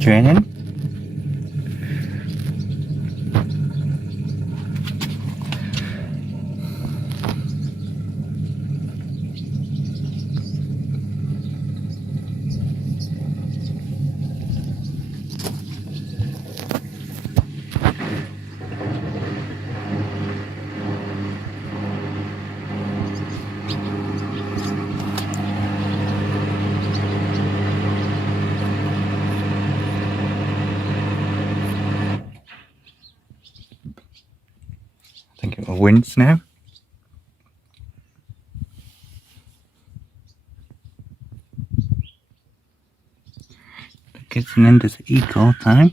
training. I think it will wince now. The kids and end is equal time.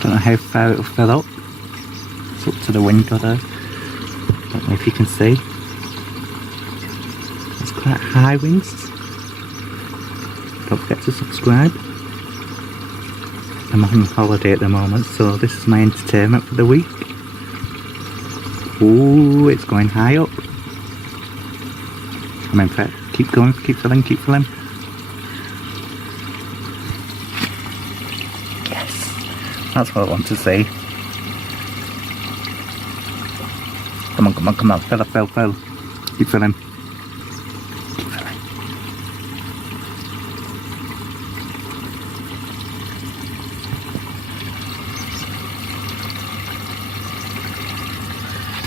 Don't know how far it'll fill up. It's up to the window there. Don't know if you can see. It's quite high winds. Don't forget to subscribe. I'm on holiday at the moment, so this is my entertainment for the week. Ooh, it's going high up. I'm impressed. Keep going, keep filling, keep filling. That's what I want to see. Come on, come on, come on. Fill, fill, fill. Keep filling. Keep filling.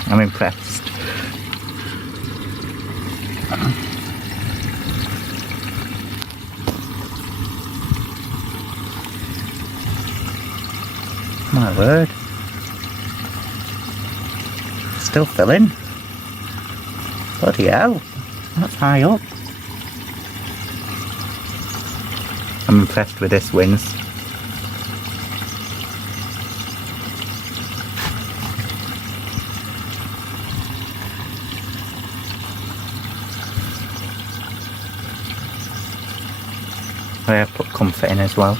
I'm impressed. My word. Still filling. Bloody hell. That's high up. I'm impressed with this winds. I have put comfort in as well.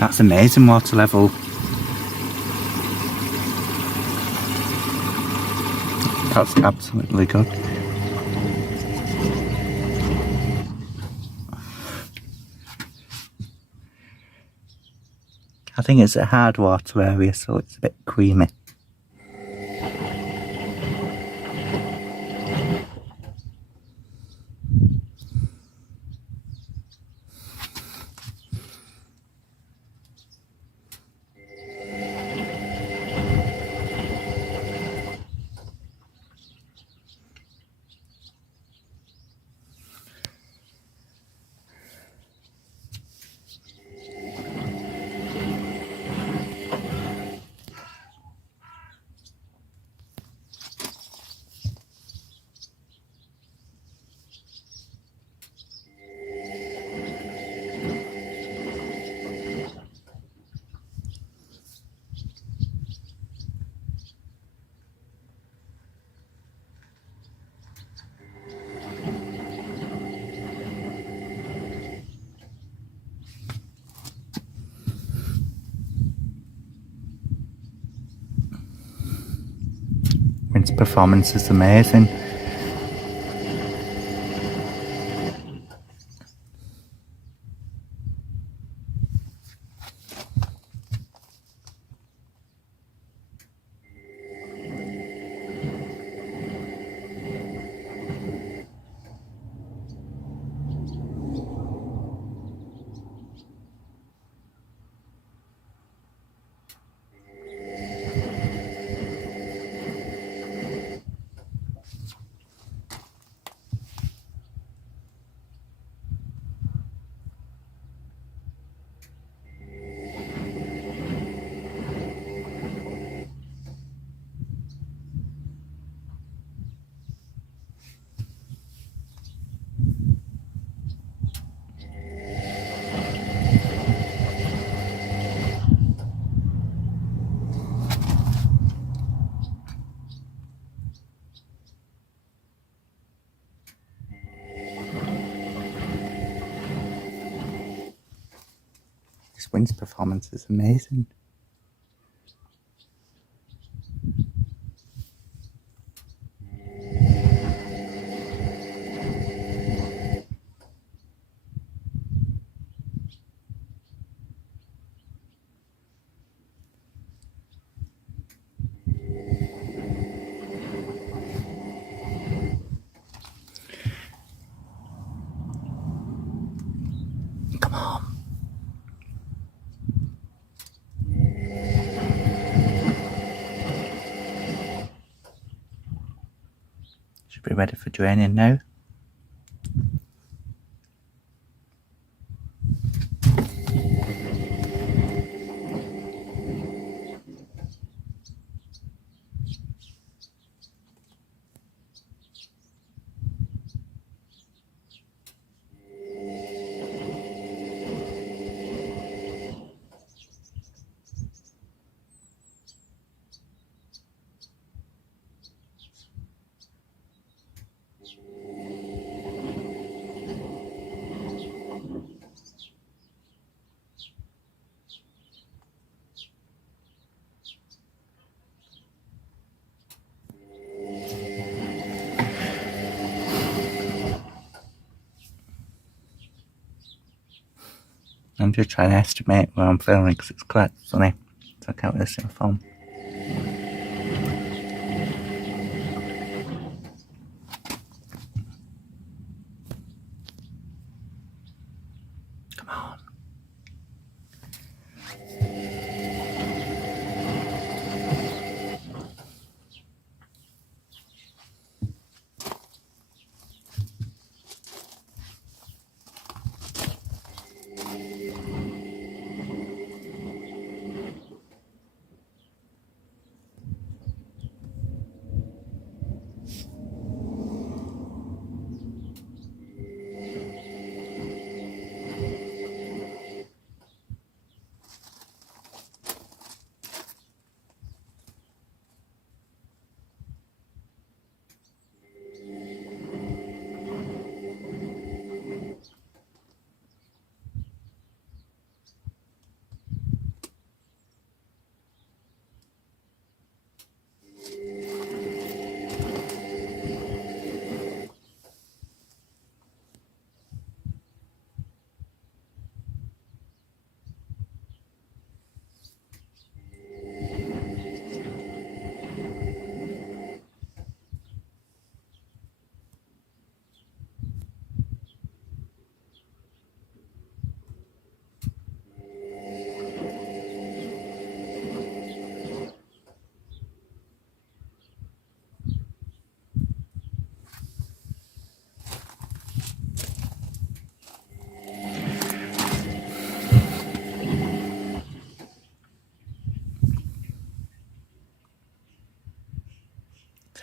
That's amazing water level. That's absolutely good. I think it's a hard water area, so it's a bit creamy. Rinse performance is amazing. This rinse performance is amazing. Come on. Should be ready for draining now. I'm just trying to estimate where I'm filming because it's quite sunny, so I can't really see my phone. Come on.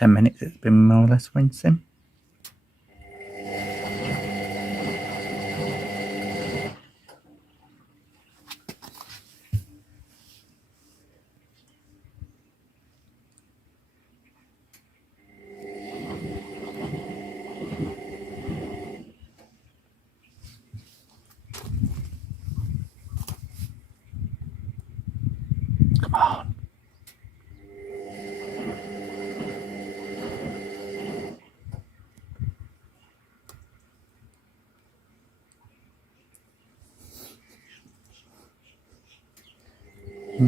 $10 it's been more or less rinsing. Come on. I'm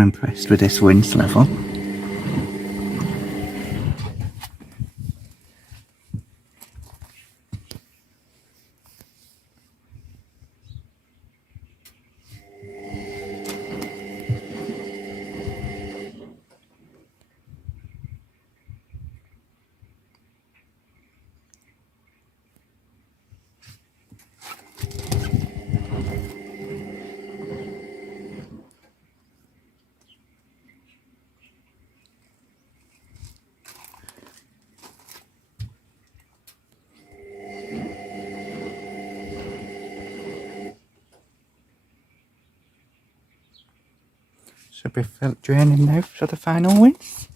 impressed with this winds level. Should we draining now for the final winds?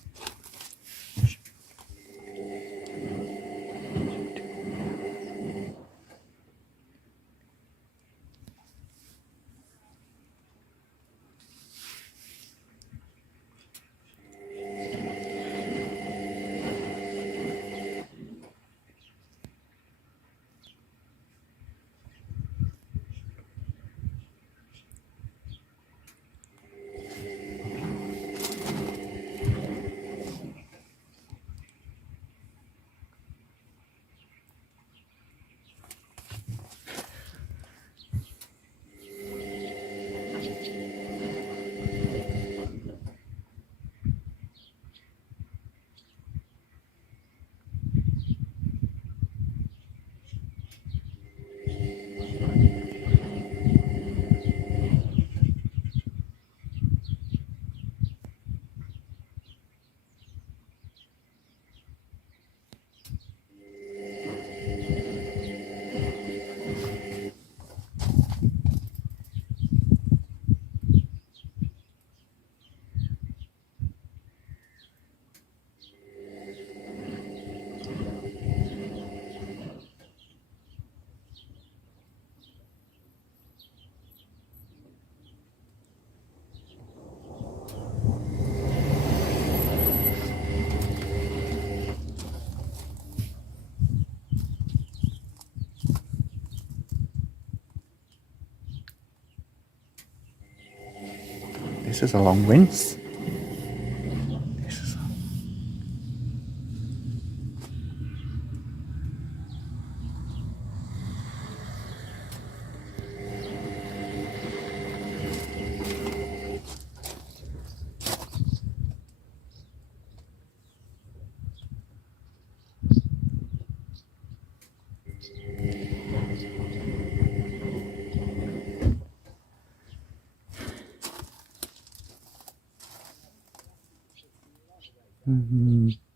This is a long winds. This is Mm-hmm.